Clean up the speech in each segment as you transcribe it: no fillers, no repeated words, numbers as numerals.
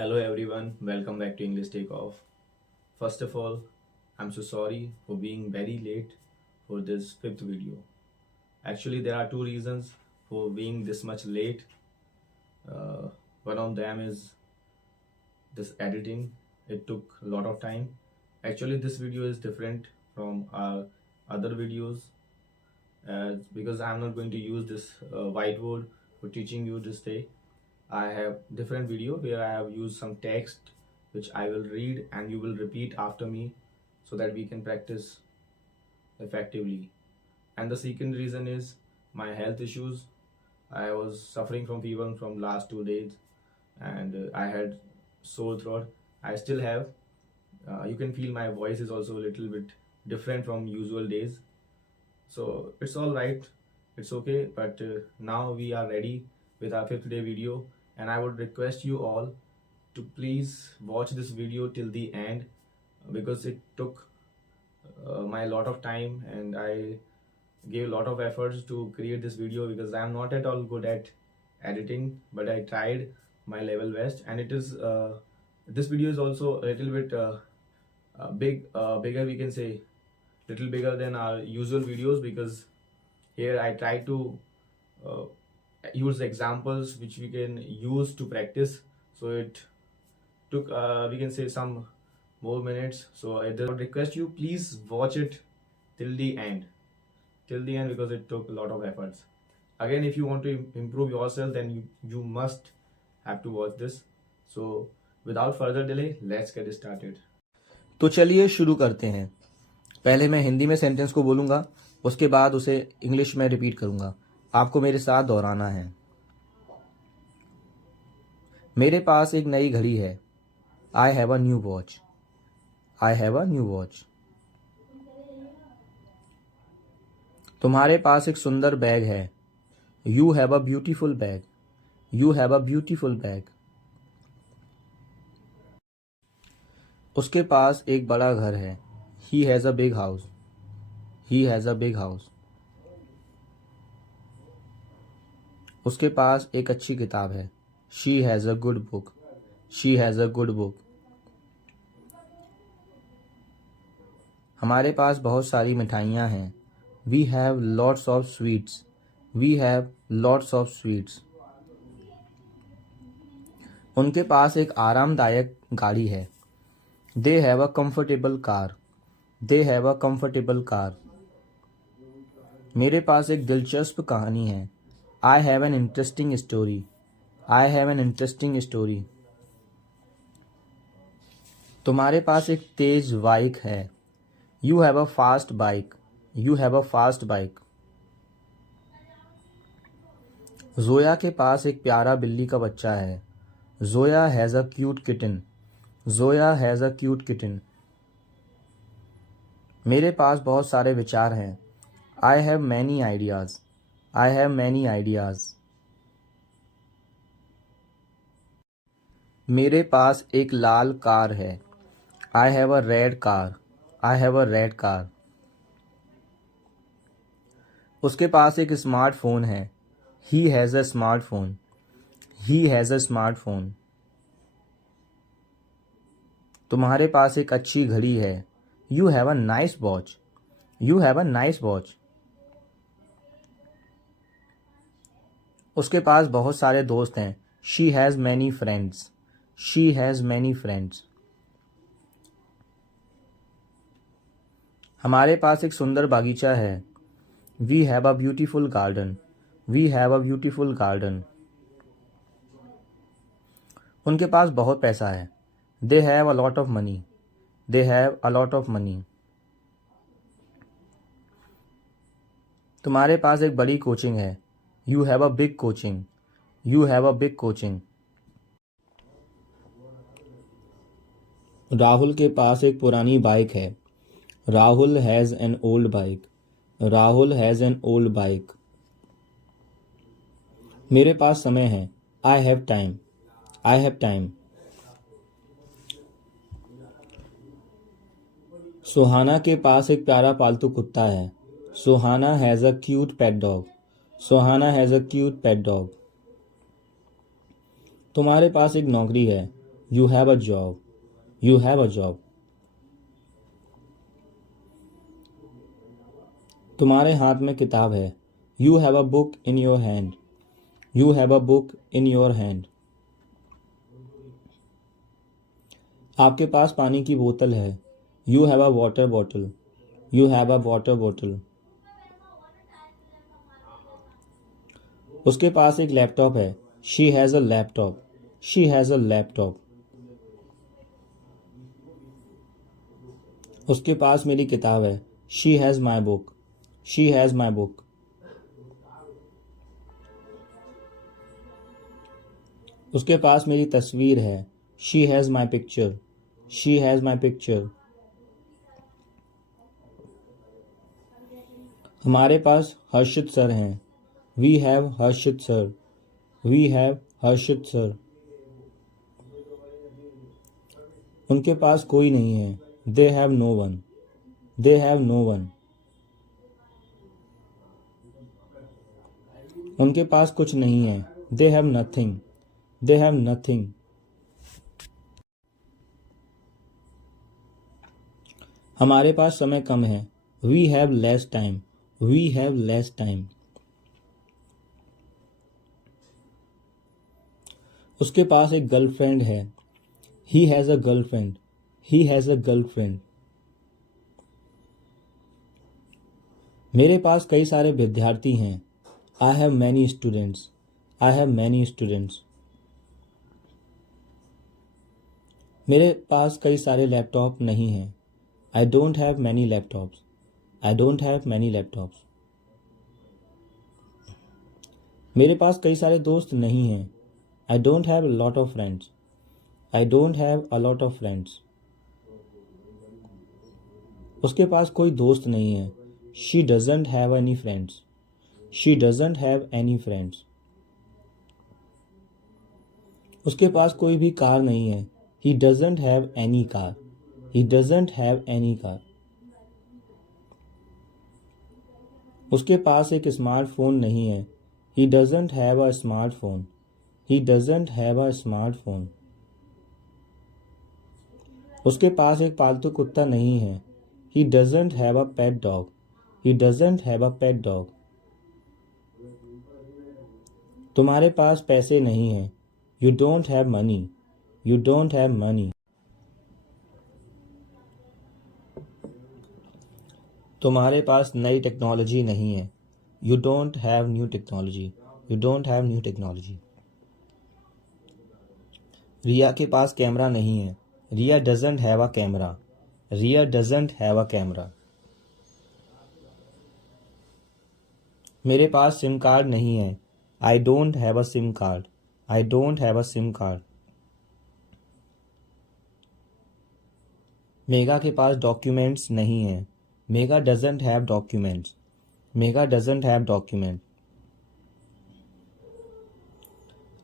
Hello everyone, welcome back to English Takeoff. First of all, I'm so sorry for being very late for this fifth video. Actually, there are two reasons for being this much late. One of them is this editing. It took a lot of time. Actually, this video is different from our other videos because I'm not going to use this whiteboard for teaching you this day. I have different video where I have used some text which I will read and you will repeat after me so that we can practice effectively. And the second reason is my health issues. I was suffering from fever from last 2 days and I had sore throat. I still have. You can feel my voice is also a little bit different from usual days. So it's all right. It's okay. But now we are ready with our fifth day video. And I would request you all to please watch this video till the end because it took my lot of time and I gave a lot of efforts to create this video because I am not at all good at editing, but I tried my level best. And it is this video is also a little bit bigger, we can say little bigger than our usual videos because here I try to use examples which we can use to practice. So it took we can say some more minutes. So I would request you please watch it till the end because it took a lot of efforts. Again, if you want to improve yourself, then you must have to watch this. So without further delay, let's get started. तो चलिए शुरू करते हैं। पहले मैं हिंदी में sentence को बोलूँगा, उसके बाद उसे इंग्लिश में रिपीट करूँगा। आपको मेरे साथ दोहराना है। मेरे पास एक नई घड़ी है। I have a new watch. I have a new watch. तुम्हारे पास एक सुंदर बैग है। You have a beautiful bag. You have a beautiful bag. उसके पास एक बड़ा घर है। He has a big house. He has a big house. उसके पास एक अच्छी किताब है। She has a good book. She has a good book. हमारे पास बहुत सारी मिठाइयाँ हैं। We have lots of sweets. We have lots of sweets. उनके पास एक आरामदायक गाड़ी है। They have a comfortable car. They have a comfortable car. मेरे पास एक दिलचस्प कहानी है। I have an interesting story. I have an interesting story. तुम्हारे पास एक तेज बाइक है। You have a fast bike. You have a fast bike. Zoya के पास एक प्यारा बिल्ली का बच्चा है। Zoya has a cute kitten. Zoya has a cute kitten. मेरे पास बहुत सारे विचार हैं। I have many ideas. I have many ideas. मेरे पास एक लाल कार है। I have a red car. I have a red car. उसके पास एक स्मार्टफोन है। He has a smartphone. He has a smartphone. तुम्हारे पास एक अच्छी घड़ी है। You have a nice watch. You have a nice watch. उसके पास बहुत सारे दोस्त हैं। She has many friends. She has many friends. हमारे पास एक सुंदर बागीचा है। We have a beautiful garden. We have a beautiful garden. उनके पास बहुत पैसा है। They have a lot of money. They have a lot of money. तुम्हारे पास एक बड़ी कोचिंग है। You have a big coaching. You have a big coaching. Rahul के पास एक पुरानी बाइक है। Rahul has an old bike. Rahul has an old bike. मेरे पास समय है। I have time. I have time. Suhana के पास एक प्यारा पालतू कुत्ता है। Suhana has a cute pet dog. Suhana has a cute pet dog. तुम्हारे पास एक नौकरी है। You have a job. You have a job. तुम्हारे हाथ में किताब है. You have a book in your hand. You have a book in your hand. आपके पास पानी की बोतल है. You have a water bottle. You have a water bottle. उसके पास एक लैपटॉप है. She has a laptop. She has a laptop. उसके पास मेरी किताब है. She has my book. She has my book. उसके पास मेरी तस्वीर है. She has my picture. She has my picture. हमारे पास हर्षित सर हैं. We have Harshit sir. We have Harshit sir. उनके पास कोई नहीं है. They have no one. They have no one. उनके पास कुछ नहीं है. They have nothing. They have nothing. हमारे पास समय कम है. We have less time. We have less time. उसके पास एक गर्लफ्रेंड है. He has a girlfriend. He has a girlfriend. मेरे पास कई सारे विद्यार्थी हैं. I have many students. I have many students. मेरे पास कई सारे लैपटॉप नहीं हैं. I don't have many laptops. I don't have many laptops. मेरे पास कई सारे दोस्त नहीं हैं. I don't have a lot of friends. I don't have a lot of friends. उसके पास कोई दोस्त नहीं है. She doesn't have any friends. She doesn't have any friends. उसके पास कोई भी कार नहीं है. He doesn't have any car. He doesn't have any car. उसके पास एक स्मार्टफोन नहीं है. He doesn't have a smartphone. He doesn't have a smartphone. उसके पास एक पालतू कुत्ता नहीं है. He doesn't have a pet dog. He doesn't have a pet dog. तुम्हारे पास पैसे नहीं हैं. You don't have money. You don't have money. तुम्हारे पास नई टेक्नोलॉजी नहीं है. You don't have new technology. You don't have new technology. रिया के पास camera नहीं है. Ria doesn't have a camera. Ria doesn't have a camera. मेरे पास सिम कार्ड नहीं है. I don't have a SIM card. I don't have a SIM card. Mega के पास documents नहीं हैं. Mega doesn't have documents. Mega doesn't have documents.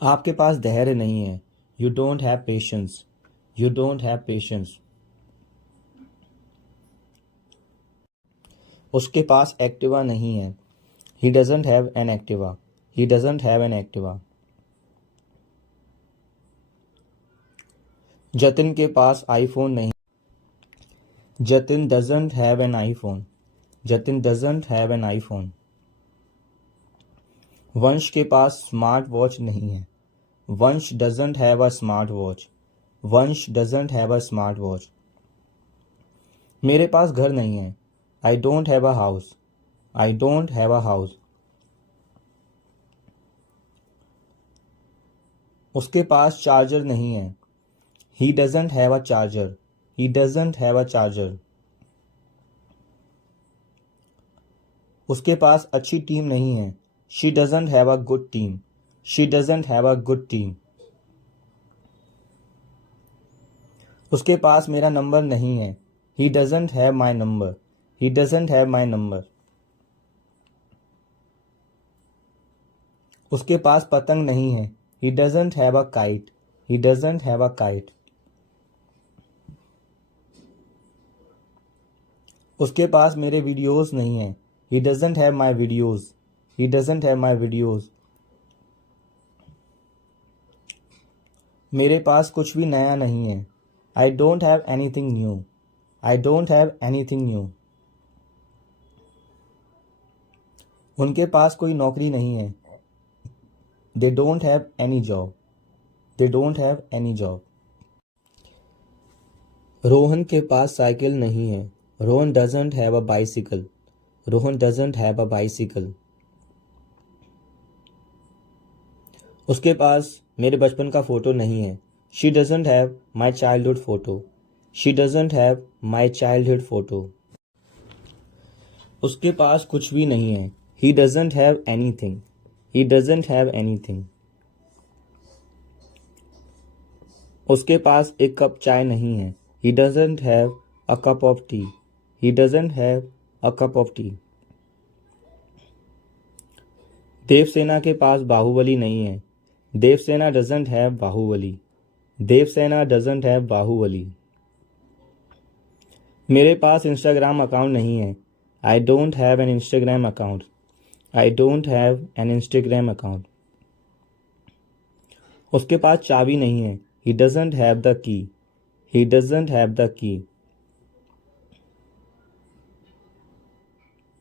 आपके पास धैर्य नहीं है. You don't have patience. You don't have patience. उसके पास एक्टिवा नहीं है. He doesn't have an Activa. He doesn't have an Activa. Jatin के पास आईफोन नहीं. Jatin doesn't have an iPhone. Jatin doesn't have an iPhone. वंश के पास स्मार्ट वॉच नहीं है. Vansh doesn't have a smart watch. Vansh doesn't have a smart watch. मेरे पास घर नहीं है. I don't have a house. I don't have a house. उसके पास charger नहीं है. He doesn't have a charger. He doesn't have a charger. उसके पास अच्छी team नहीं है. She doesn't have a good team. She doesn't have a good team. उसके पास मेरा number नहीं है. He doesn't have my number. He doesn't have my number. उसके पास पतंग नहीं है. He doesn't have a kite. He doesn't have a kite. उसके पास मेरे वीडियोस नहीं हैं. He doesn't have my videos. He doesn't have my videos. मेरे पास कुछ भी नया नहीं है. I don't have anything new. I don't have anything new. उनके पास कोई नौकरी नहीं है. They don't have any job. They don't have any job. Rohan के पास साइकिल नहीं है. Rohan doesn't have a bicycle. Rohan doesn't have a bicycle. उसके पास मेरे बचपन का फोटो नहीं है. She doesn't have my childhood photo. She doesn't have my childhood photo. उसके पास कुछ भी नहीं है. He doesn't have anything. He doesn't have anything. उसके पास एक कप चाय नहीं है. He doesn't have a cup of tea. He doesn't have a cup of tea. Devasena के पास बाहुबली नहीं है. Devasena doesn't have Baahubali. Devasena doesn't have Baahubali. मेरे पास इंस्टाग्राम अकाउंट नहीं है. I don't have an Instagram account. I don't have an Instagram account. उसके पास चाबी नहीं है. He doesn't have the key. He doesn't have the key.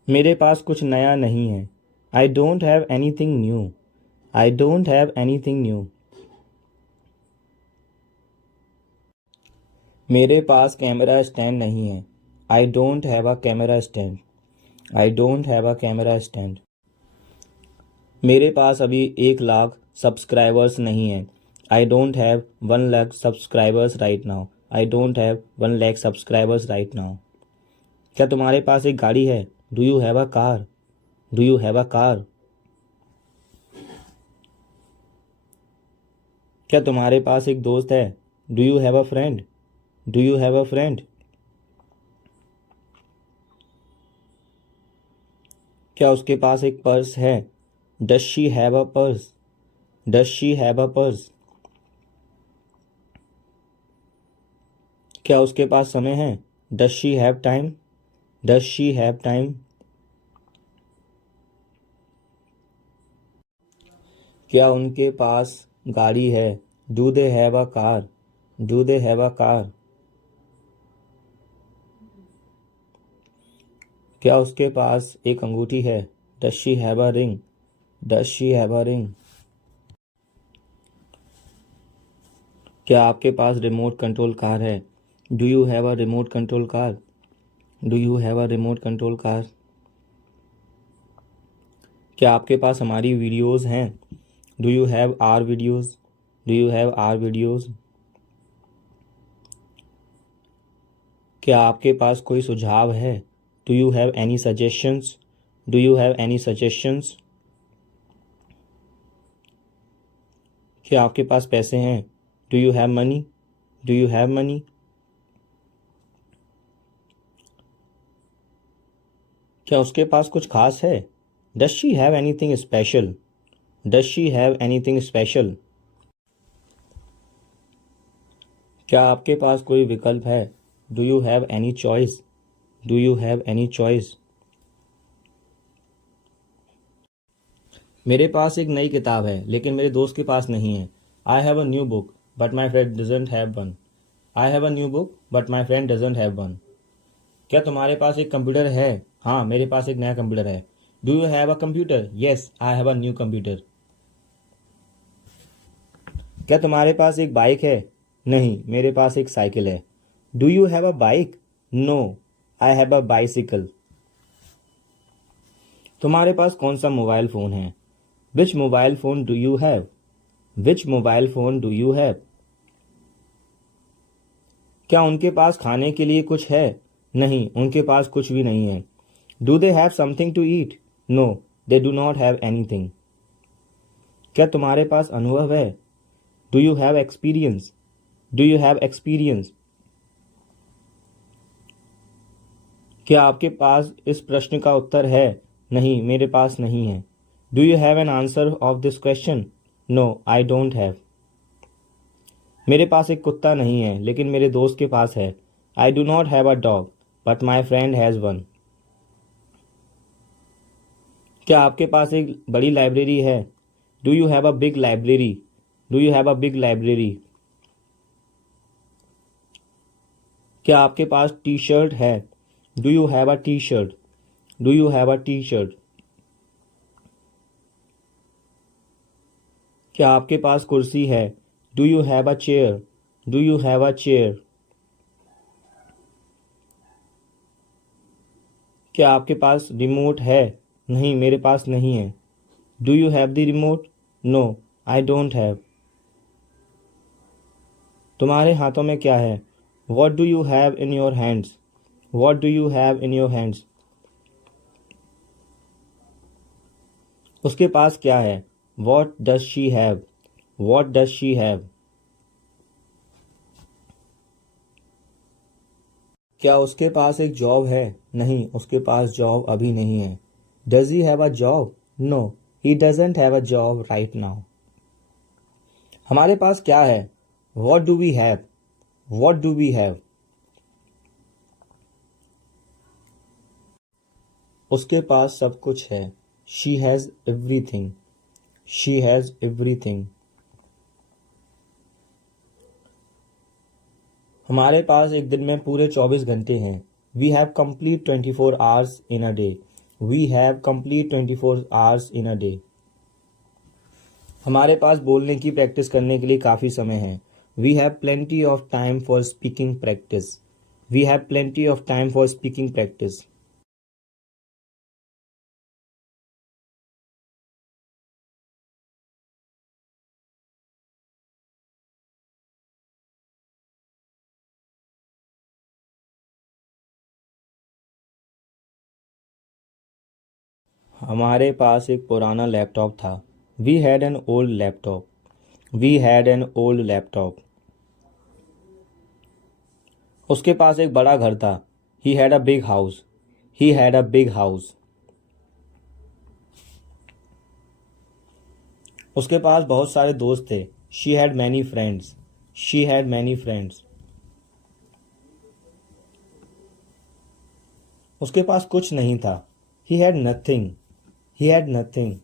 मेरे पास कुछ नया नहीं है. I don't have anything new. I don't have anything new. मेरे पास कैमरा स्टैंड नहीं है. I don't have a camera stand. I don't have a camera stand. मेरे पास अभी 1,00,000 सब्सक्राइबर्स नहीं है. I don't have 1,00,000 subscribers right now. I don't have 1,00,000 subscribers right now. क्या तुम्हारे पास एक गाड़ी है? Do you have a car? Do you have a car? क्या तुम्हारे पास एक दोस्त है? Do you have a friend? Do you have a friend? क्या उसके पास एक पर्स है? Does she have a purse? Does she have a purse? क्या उसके पास समय है? Does she have time? Does she have time? क्या उनके पास गाड़ी है? Do they have a car? Do they have a car? क्या उसके पास एक अंगूठी है? Does she have a ring? Does she have a ring? क्या आपके पास रिमोट कंट्रोल कार है? Do you have a remote control car? Do you have a remote control car? क्या आपके पास हमारी वीडियोस हैं? Do you have our videos? Do you have our videos? क्या आपके पास कोई सुझाव है? Do you have any suggestions? Do you have any suggestions? क्या आपके पास पैसे हैं? Do you have money? Do you have money? क्या उसके पास कुछ खास है? Does she have anything special? Does she have anything special? क्या आपके पास कोई विकल्प है? Do you have any choice? Do you have any choice? मेरे पास एक नई किताब है लेकिन मेरे दोस्त के पास नहीं है. I have a new book but my friend doesn't have one. I have a new book but my friend doesn't have one. क्या तुम्हारे पास एक कंप्यूटर है? हाँ, मेरे पास एक नया कंप्यूटर है. Do you have a computer? Yes, I have a new computer. क्या तुम्हारे पास एक बाइक है? नहीं, मेरे पास एक साइकिल है. Do you have a bike? No, I have a bicycle. तुम्हारे पास कौन सा मोबाइल फ़ोन है? Which mobile phone do you have? Which mobile phone do you have? क्या उनके पास खाने के लिए कुछ है? नहीं, उनके पास कुछ भी नहीं है. Do they have something to eat? No, they do not have anything. क्या तुम्हारे पास अनुभव है? Do you have experience? Do you have experience? क्या आपके पास इस प्रश्न का उत्तर है? नहीं, मेरे पास नहीं है. Do you have an answer of this question? No, I don't have. मेरे पास एक कुत्ता नहीं है लेकिन मेरे दोस्त के पास है. I do not have a dog, but my friend has one. क्या आपके पास एक बड़ी लाइब्रेरी है? Do you have a big library? Do you have a big library? क्या आपके पास टी शर्ट है? Do you have a T shirt? Do you have a T shirt? क्या आपके पास कुर्सी है? Do you have a chair? Do you have a chair? क्या आपके पास remote है? नहीं, मेरे पास नहीं है। Do you have the remote? No, I don't have. तुम्हारे हाथों में क्या है? What do you have in your hands? What do you have in your hands? उसके पास क्या है? What does she have? What does she have? क्या उसके पास एक जॉब है? नहीं, उसके पास जॉब अभी नहीं है। Does he have a job? No, he doesn't have a job right now. हमारे पास क्या है? What do we have? What do we have? उसके पास सब कुछ है। She has everything. She has everything. हमारे पास एक दिन में पूरे 24 घंटे हैं। We have complete 24 hours in a day. We have complete 24 hours in a day. हमारे पास बोलने की प्रैक्टिस करने के लिए काफ़ी समय है। We have plenty of time for speaking practice. We have plenty of time for speaking practice. हमारे पास एक पुराना लैपटॉप था। We had an old laptop. We had an old laptop. उसके पास एक बड़ा घर था। He had a big house. He had a big house. उसके पास बहुत सारे दोस्त थे। She had many friends. She had many friends. उसके पास कुछ नहीं था। He had nothing. He had nothing.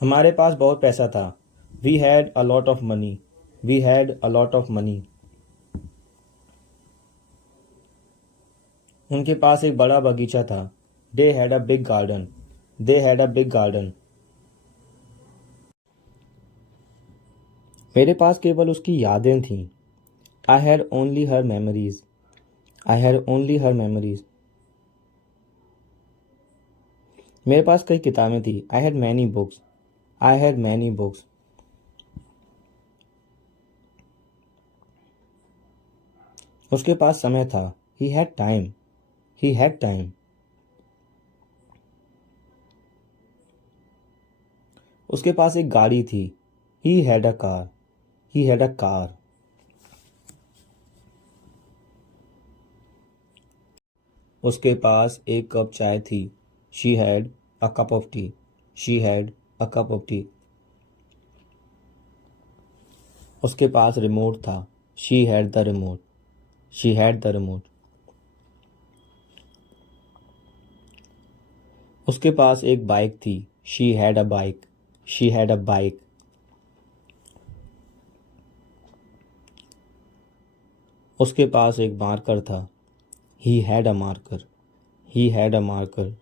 हमारे पास बहुत पैसा था। We had a lot of money. We had a lot of money. उनके पास एक बड़ा बगीचा था। They had a big garden. They had a big garden. मेरे पास केवल उसकी यादें थीं। I had only her memories. I had only her memories. मेरे पास कई किताबें थी। I had many books. I had many books. उसके पास समय था। He had time. He had time. उसके पास एक गाड़ी थी। ही had a car. He had a car. उसके पास एक कप चाय थी। She had a cup of T. She had a cup of T. उसके पास रिमोट था। She had the remote. She had the remote. उसके पास एक बाइक थी। She had a bike. She had a bike. उसके पास एक मार्कर था। He had a marker. He had a marker.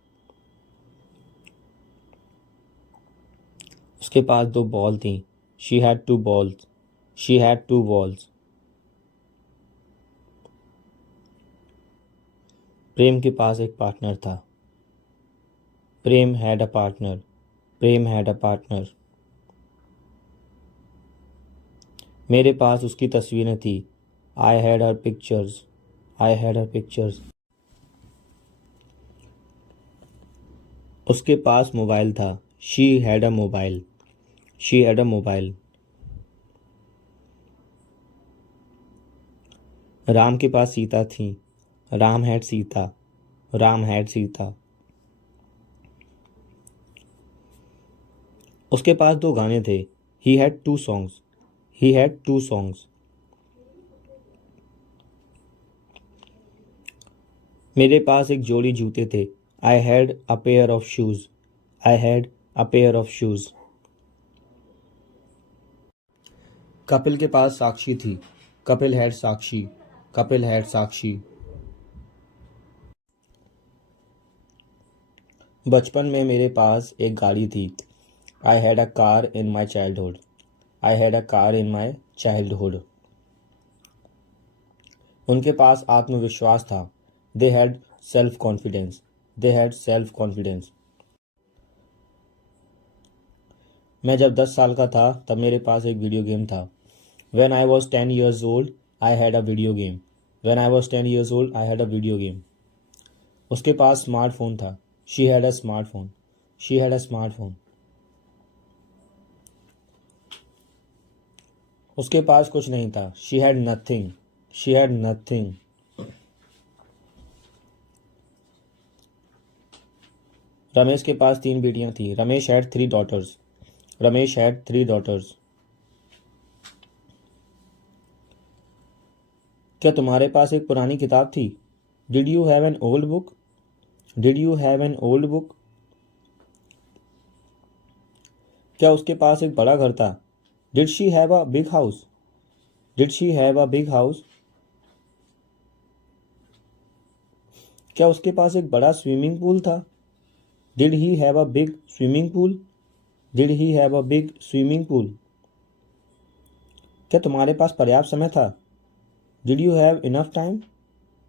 उसके पास दो बॉल थी। She had two balls. She had two balls. Prem के पास एक पार्टनर था। Prem had a partner. Prem had a partner. मेरे पास उसकी तस्वीरें थी। I had her pictures. I had her pictures. उसके पास मोबाइल था। She had a mobile. She had a mobile. Ram के पास सीता थी। राम हैड सीता। राम हैड सीता। उसके पास दो गाने थे। He had two songs. He had two songs. मेरे पास एक जोड़ी जूते थे। I had a pair of shoes. I had a pair of shoes. Kapil के पास साक्षी थी. Kapil had Sakshi. Kapil had साक्षी. बचपन में मेरे पास एक गाड़ी थी. I had a car in my childhood. I had a car in my childhood. उनके पास आत्मविश्वास था. They had self confidence. They had self confidence. मैं जब 10 साल का था तब मेरे पास एक वीडियो गेम था. When I was 10 years old, I had a video game. When I was 10 years old, I had a video game. उसके पास स्मार्टफोन था. She had a smartphone. She had a smartphone. उसके पास कुछ नहीं था. She had nothing. She had nothing. Ramesh के पास 3 बेटियां थी. Ramesh had 3 daughters. Ramesh had 3 daughters. क्या तुम्हारे पास एक पुरानी किताब थी? Did you have an old book? Did you have an old book? क्या उसके पास एक बड़ा घर था? Did she have a big house? Did she have a big house? क्या उसके पास एक बड़ा स्विमिंग पूल था? Did he have a big swimming pool? Did he have a big swimming pool? क्या तुम्हारे पास पर्याप्त समय था? Did you have enough time?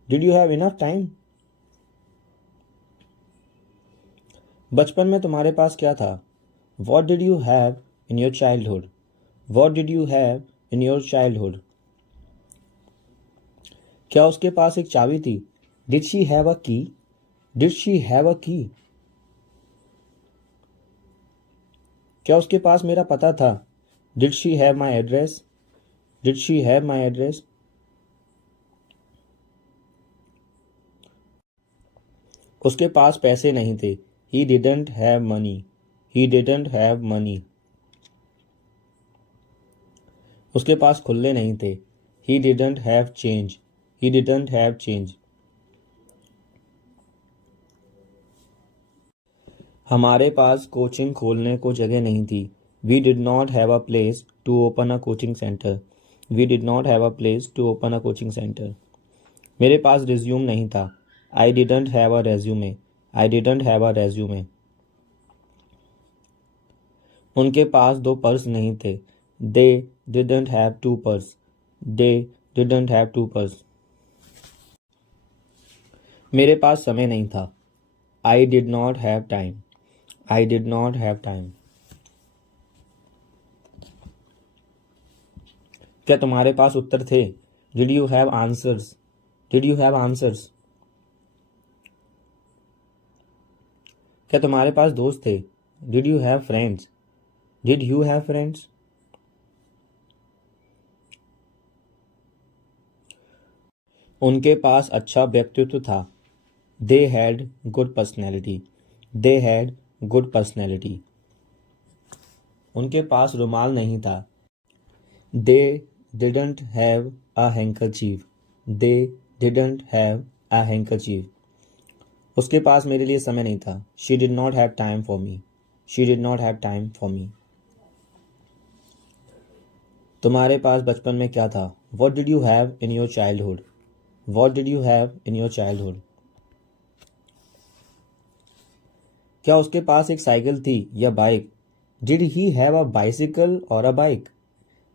Did you have enough time? बचपन में तुम्हारे पास क्या था? What did you have in your childhood? What did you have in your childhood? क्या उसके पास एक चाबी थी? Did she have a key? Did she have a key? क्या उसके पास मेरा पता था? Did she have my address? Did she have my address? उसके पास पैसे नहीं थे. He didn't have money. He didn't have money. उसके पास खुल्ले नहीं थे. He didn't have change. He didn't have change. हमारे पास कोचिंग खोलने को जगह नहीं थी. We did not have a place to open a coaching center. We did not have a place to open a coaching center. मेरे पास resume नहीं था. I didn't have a resume. I didn't have a resume. उनके पास 2 purse नहीं थे. They didn't have 2 purse. They didn't have 2 purse. मेरे पास समय नहीं था. I did not have time. I did not have time. क्या तुम्हारे पास उत्तर थे? Did you have answers? Did you have answers? क्या तुम्हारे पास दोस्त थे? Did you have friends? Did you have friends? उनके पास अच्छा व्यक्तित्व था. They had good personality. They had good personality. उनके पास रुमाल नहीं था. They didn't have a handkerchief. They didn't have a handkerchief. उसके पास मेरे लिए समय नहीं था. She did not have time for me. She did not have time for me. तुम्हारे पास बचपन में क्या था? What did you have in your childhood? What did you have in your childhood? क्या उसके पास एक साइकिल थी या bike? Did he have a bicycle or a bike?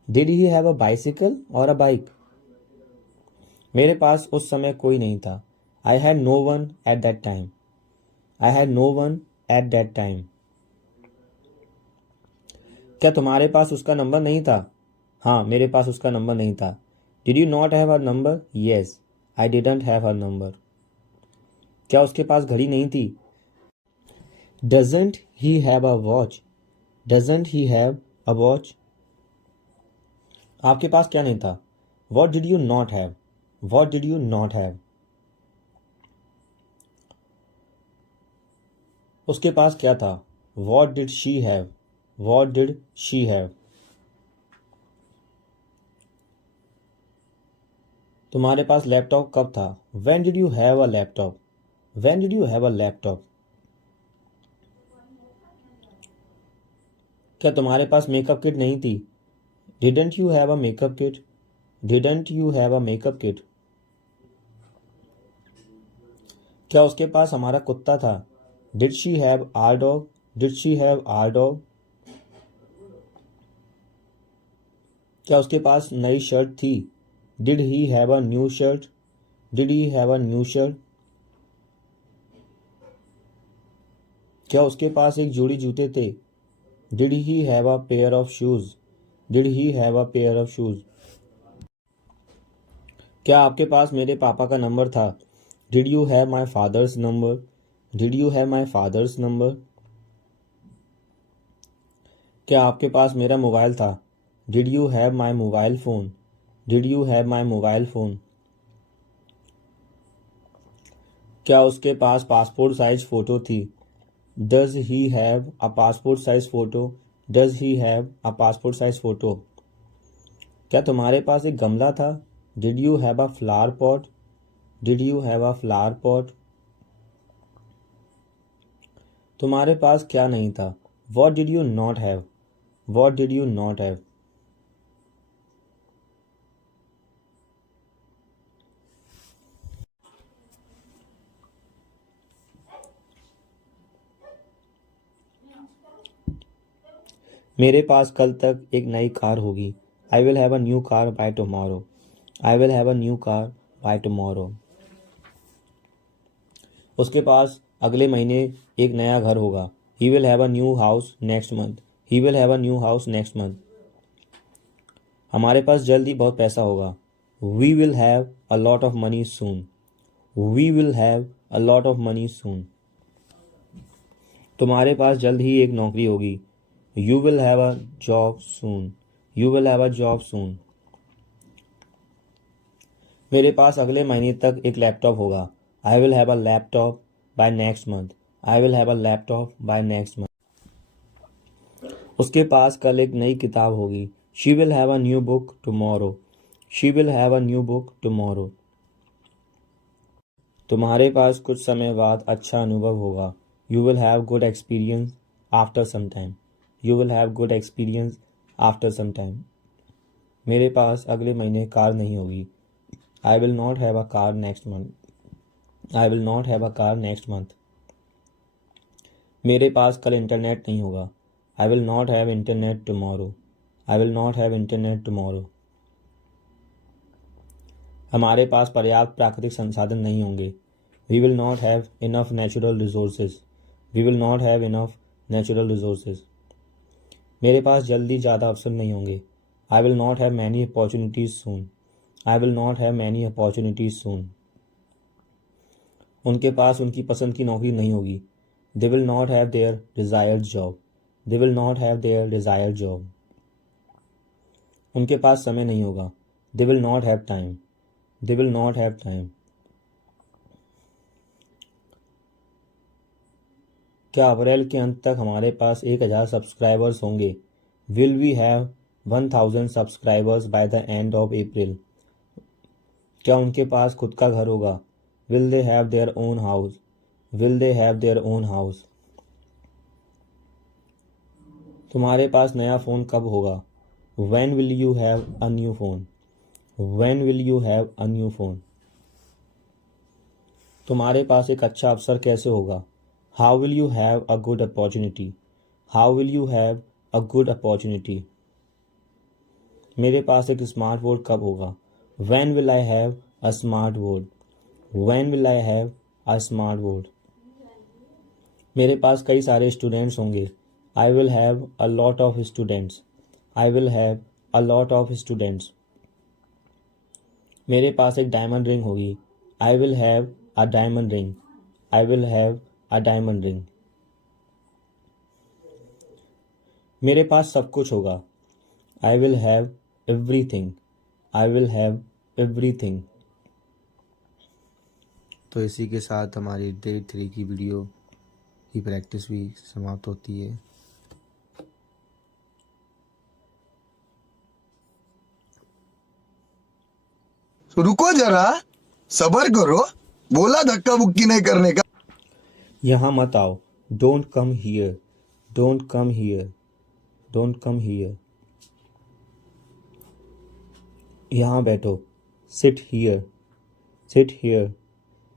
Did he have a bicycle or a bike? मेरे पास उस समय कोई नहीं था. I had no one at that time. I had no one at that time. क्या तुम्हारे पास उसका number नहीं था? हाँ, मेरे पास उसका नंबर नहीं था. Did you not have her number? Yes, I didn't have her number. क्या उसके पास घड़ी नहीं थी? Doesn't he have a watch? Doesn't he have a watch? आपके पास क्या नहीं था? What did you not have? What did you not have? उसके पास क्या था? What did she have? What did she have? तुम्हारे पास लैपटॉप कब था? When did you have a laptop? When did you have a laptop? क्या तुम्हारे pass makeup kit नहीं थी? Didn't you have a makeup kit? Didn't you have a makeup kit? क्या उसके पास हमारा कुत्ता था? Did she have our dog? Did she have our dog? क्या उसके पास नई शर्ट थी? Did he have a new shirt? Did he have a new shirt? क्या उसके पास एक जोड़ी जूते थे? Did he have a pair of shoes? Did he have a pair of shoes? क्या आपके पास मेरे पापा का नंबर था? Did you have my father's number? Did you have my father's number? क्या आपके पास मेरा मोबाइल था? Did you have my mobile phone? Did you have my mobile phone? क्या उसके पास पासपोर्ट साइज फ़ोटो थी? Does he have a passport size photo? Does he have a passport size photo? क्या तुम्हारे पास एक गमला था? Did you have a flower pot? Did you have a flower pot? तुम्हारे पास क्या नहीं था? What did you not have? What did you not have? मेरे पास कल तक एक नई कार होगी. I will have a new car by tomorrow. I will have a new car by tomorrow. उसके पास अगले महीने एक नया घर होगा. He will have a new house next month. He will have a new house next month. हमारे पास जल्द ही बहुत पैसा होगा. We will have a lot of money soon. We will have a lot of money soon. तुम्हारे पास जल्द ही एक नौकरी होगी. You will have a job soon. You will have a job soon. मेरे पास अगले महीने तक एक लैपटॉप होगा. I will have a laptop by next month. I will have a laptop by next month. उसके पास कल एक नई किताब होगी. She will have a new book tomorrow. She will have a new book tomorrow. तुम्हारे पास कुछ समय बाद अच्छा अनुभव होगा. You will have good experience after some time. You will have good experience after some time. मेरे पास अगले महीने कार नहीं होगी. I will not have a car next month. I will not have a car next month. मेरे पास कल internet नहीं होगा. I will not have internet tomorrow. I will not have internet tomorrow. हमारे पास पर्याप्त प्राकृतिक संसाधन नहीं होंगे. We will not have enough natural resources. We will not have enough natural resources. मेरे पास जल्दी ज़्यादा अवसर नहीं होंगे. I will not have many opportunities soon. I will not have many opportunities soon. उनके पास उनकी पसंद की नौकरी नहीं होगी. They will not have their desired job. They will not have their desired job. उनके पास समय नहीं होगा. They will not have time. They will not have time. क्या अप्रैल के अंत तक हमारे पास 1000 सब्सक्राइबर्स होंगे? Will we have 1000 subscribers by the end of April? क्या उनके पास खुद का घर होगा? Will they have their own house? Will they have their own house? तुम्हारे पास नया फ़ोन कब होगा? When will you have a new phone? When will you have a new phone? तुम्हारे पास एक अच्छा अवसर कैसे होगा? How will you have a good opportunity? How will you have a good opportunity? मेरे पास एक स्मार्ट बोर्ड कब होगा? When will I have a smart board? When will I have a smart board? मेरे पास कई सारे स्टूडेंट्स होंगे. I will have a lot of students. I will have a lot of students. मेरे पास एक डायमंड रिंग होगी. I will have a diamond ring. I will have a diamond ring. मेरे पास सब कुछ होगा. I will have everything. I will have everything. तो इसी के साथ हमारी डे 3 की वीडियो की प्रैक्टिस भी समाप्त होती है. रुको जरा, सबर करो. बोला धक्का बुक्की नहीं करने का. यहाँ मत आओ. Don't come here. Don't come here. Don't come here. यहाँ बैठो, sit here, sit here,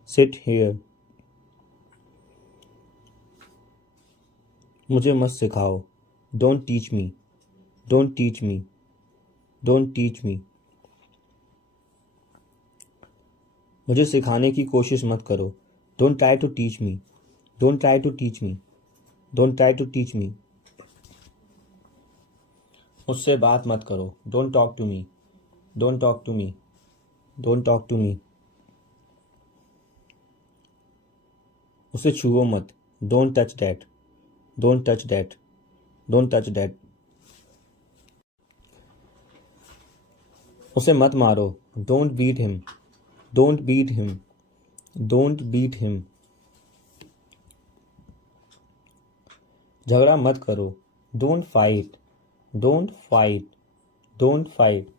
sit here. मुझे मत सिखाओ, don't teach me, don't teach me, don't teach me. मुझे सिखाने की कोशिश मत करो, don't try to teach me, don't try to teach me, don't try to teach me. मुझसे बात मत करो, don't talk to me, don't talk to me, don't talk to me. उसे छुओ मत, don't touch that, don't touch that, don't touch that. उसे मत मारो, don't beat him, don't beat him, don't beat him. झगड़ा मत करो, don't fight, don't fight, don't fight.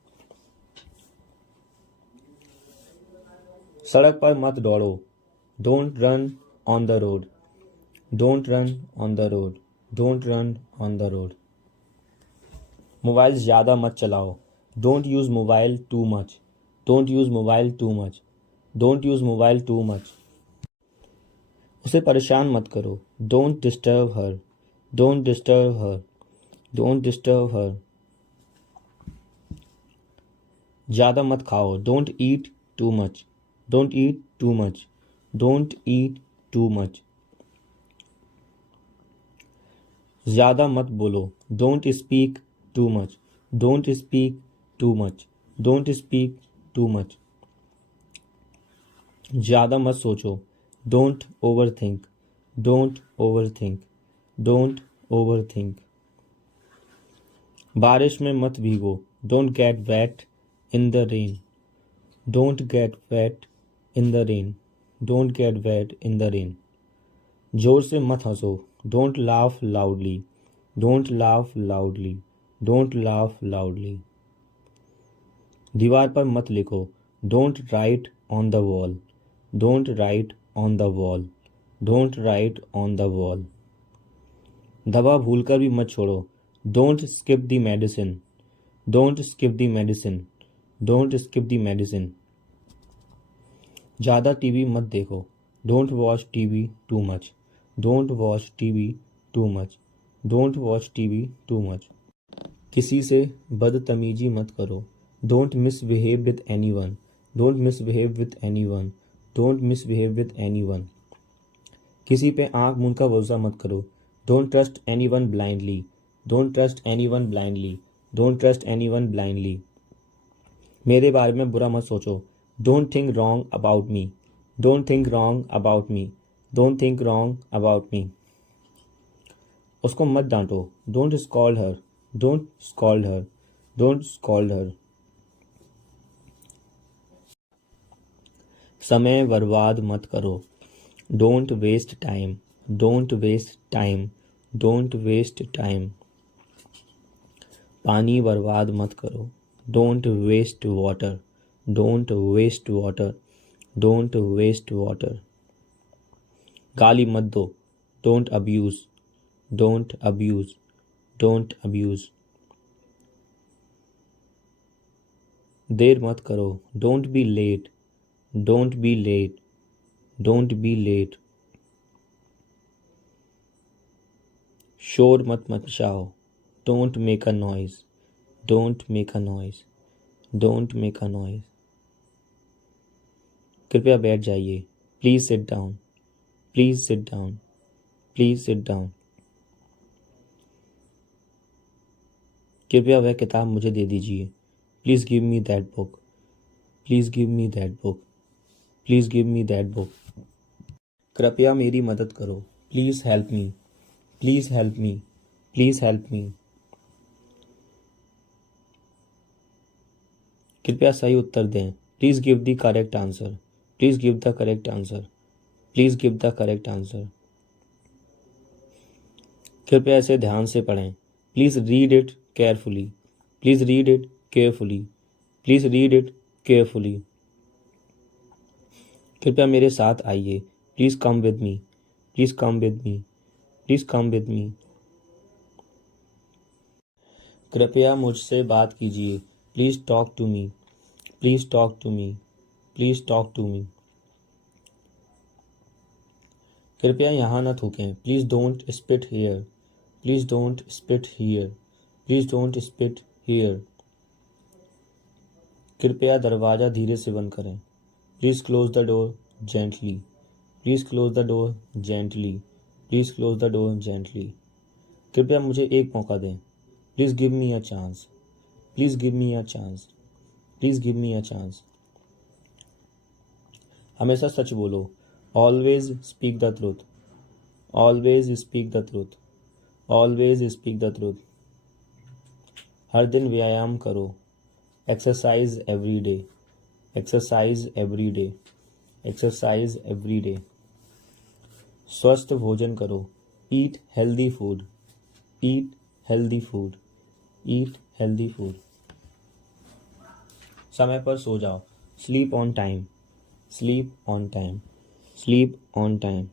सड़क पर मत दौड़ो, don't run on the road, don't run on the road, don't run on the road. Mobile ज़्यादा मत चलाओ, don't use mobile too much, don't use mobile too much, don't use mobile too much. उसे परेशान मत करो, don't disturb her, don't disturb her, don't disturb her. ज़्यादा मत खाओ, don't eat too much, don't eat too much, don't eat too much. ज़्यादा मत बोलो, don't speak too much, don't speak too much, don't speak too much. ज़्यादा मत सोचो, don't overthink, don't overthink, don't overthink. बारिश में मत भीगो, don't get wet in the rain, don't get wet in the rain, don't get wet in the rain. जोर से मत हंसो, don't laugh loudly, don't laugh loudly, don't laugh loudly. दीवार पर मत लिखो, don't write on the wall, don't write on the wall, don't write on the wall. दवा भूलकर भी मत छोड़ो, don't skip the medicine, don't skip the medicine, don't skip the medicine. ज़्यादा टीवी मत देखो, don't watch TV to much, don't watch TV to much, don't watch TV too much. किसी से बदतमीजी मत करो, don't misbehave with anyone, don't misbehave with anyone, don't misbehave with anyone. किसी पे आंख मूंद कर भरोसा मत करो, don't trust anyone blindly, don't trust anyone blindly, don't trust anyone blindly. मेरे बारे में बुरा मत सोचो, don't think wrong about me, don't think wrong about me, don't think wrong about me. उसको मत डांटो, don't scold her, don't scold her, don't scold her. समय बर्बाद मत करो, don't waste time, don't waste time, don't waste time. पानी बर्बाद मत करो, don't waste water, don't waste water, don't waste water. गाली मत दो, don't abuse, don't abuse, don't abuse. देर मत करो, don't be late, don't be late, don't be late. शोर मत मचाओ, don't make a noise, don't make a noise, don't make a noise. कृपया बैठ जाइए, please sit down, please sit down, please sit down. कृपया वह किताब मुझे दे दीजिए, please give me that book, please give me that book, please give me that book. कृपया मेरी मदद करो, please help me, please help me, please help me. कृपया सही उत्तर दें, please give the correct answer, please give the correct answer, please give the correct answer. कृपया इसे ध्यान से पढ़ें, please read it carefully, please read it carefully, please read it carefully. कृपया मेरे साथ आइए, please come with me, please come with me, please come with me. कृपया मुझसे बात कीजिए, please talk to me, please talk to me, please talk to me. कृपया यहाँ न थूकें, please don't spit here, please don't spit here, please don't spit here. कृपया दरवाज़ा धीरे से बंद करें, please close the door gently, please close the door gently, please close the door gently. कृपया मुझे एक मौका दें, please give me a chance, please give me a chance, please give me a chance. हमेशा सच बोलो, always speak the truth, always speak the truth, always speak the truth. हर दिन व्यायाम करो, exercise every day, exercise every day, exercise every day. स्वस्थ भोजन करो, eat healthy food, eat healthy food, eat healthy food. समय पर सो जाओ, sleep on time, sleep on time, sleep on time.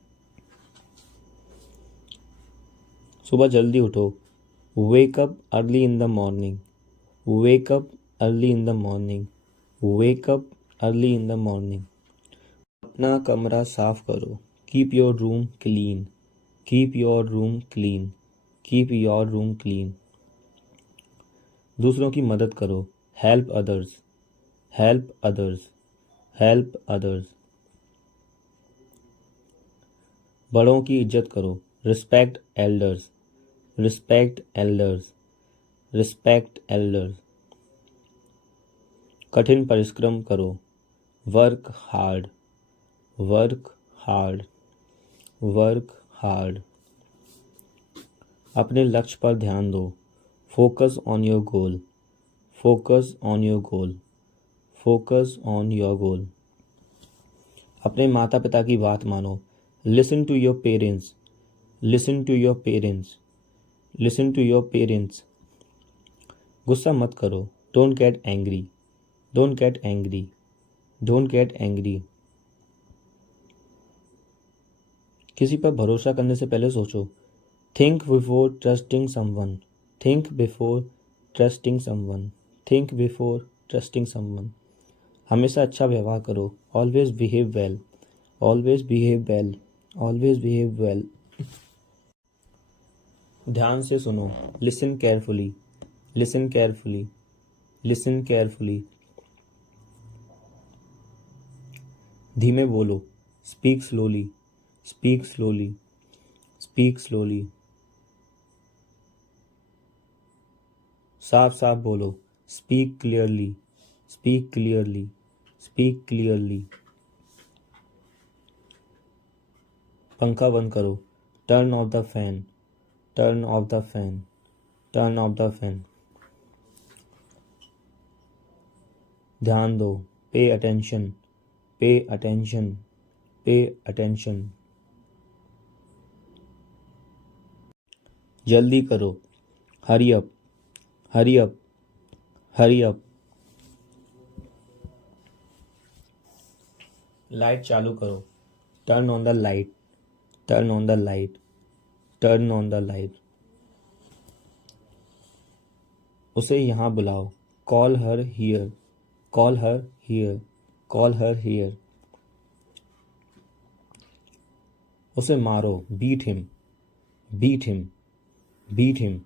सुबह जल्दी उठो, wake up early in the morning, wake up early in the morning, wake up early in the morning. अपना कमरा साफ करो, keep your room clean, keep your room clean, keep your room clean. दूसरों की मदद करो, help others, help others, help others. बड़ों की इज्जत करो, respect elders, respect elders, respect elders. कठिन परिश्रम करो, work hard, work hard, work hard. अपने लक्ष्य पर ध्यान दो, focus on your goal, focus on your goal, focus on your goal. अपने माता पिता की बात मानो, listen to your parents, listen to your parents, listen to your parents. गुस्सा मत करो, don't get angry, don't get angry, don't get angry. किसी पर भरोसा करने से पहले सोचो, think before trusting someone, think before trusting someone, think before trusting someone. हमेशा अच्छा व्यवहार करो, always behave well, always behave well, always behave well. ध्यान से सुनो, listen carefully, listen carefully, listen carefully. धीमे बोलो, speak slowly, speak slowly, speak slowly. साफ साफ बोलो, speak clearly, speak clearly, speak clearly. पंखा बंद करो, turn off the fan, turn off the fan, turn off the fan. ध्यान दो, पे अटेंशन, पे अटेंशन, पे अटेंशन। जल्दी करो, hurry up, hurry up, hurry up. लाइट चालू करो, turn on the light, turn on the light, turn on the light. उसे यहाँ बुलाओ, call her here, call her here, call her here. उसे मारो, beat him, beat him, beat him.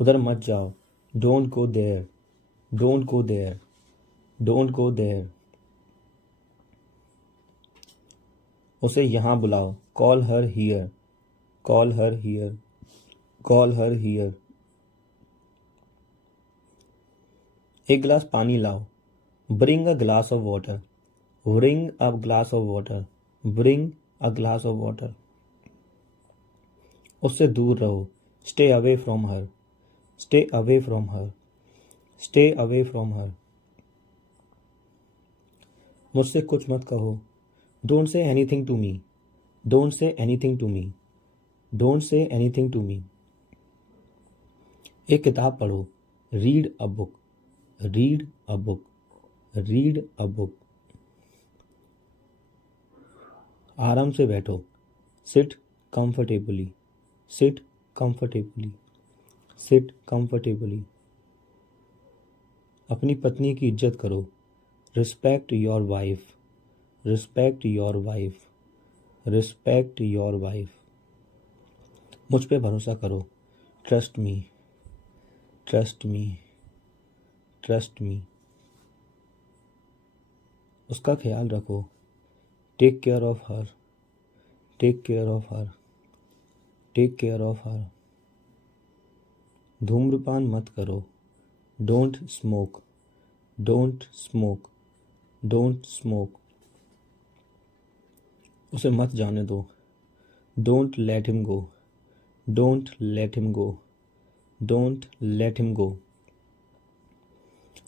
उधर मत जाओ, don't go there, don't go there, don't go there. उसे यहाँ बुलाओ, call her here, call her here, call her here. एक गिलास पानी लाओ, bring a glass of water, bring a glass of water, bring a glass of water. उससे दूर रहो, stay away from her, stay away from her, stay away from her. मुझसे कुछ मत कहो, don't say anything to me, don't say anything to me, don't say anything to me. एक किताब पढ़ो, read a book, read a book, read a book. आराम से बैठो, sit comfortably, sit comfortably, sit comfortably. अपनी पत्नी की इज्जत करो। Respect your wife. Respect your wife. Respect your wife. मुझ पे भरोसा करो। Trust me. Trust me. Trust me. उसका ख्याल रखो। Take care of her. Take care of her. Take care of her. धूम्रपान मत करो। Don't smoke. Don't smoke. Don't smoke. उसे मत जाने दो। Don't let him go. Don't let him go. Don't let him go.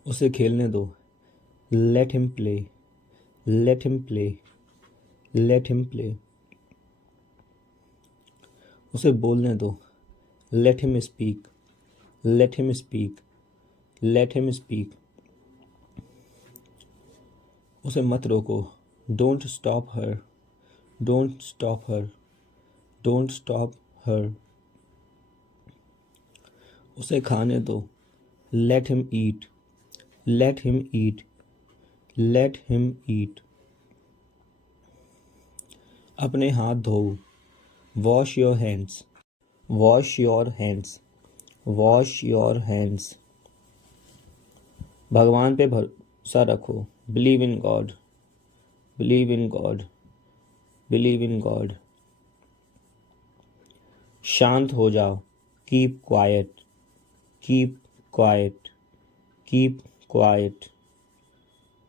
उसे खेलने दो। Let him play. Let him play. Let him play. उसे बोलने दो। Let him speak. Let him speak. Let him speak. उसे मत रोको। Don't stop her. Don't stop her. Don't stop हर। उसे खाने दो। लेट हिम ईट। लेट हिम ईट। लेट हिम ईट। अपने हाथ धो। Wash your hands. Wash your hands. Wash your hands. भगवान पे भरोसा रखो। Believe in God. Believe in God. Believe in God. शांत हो जाओ। Keep quiet. Keep quiet. Keep quiet.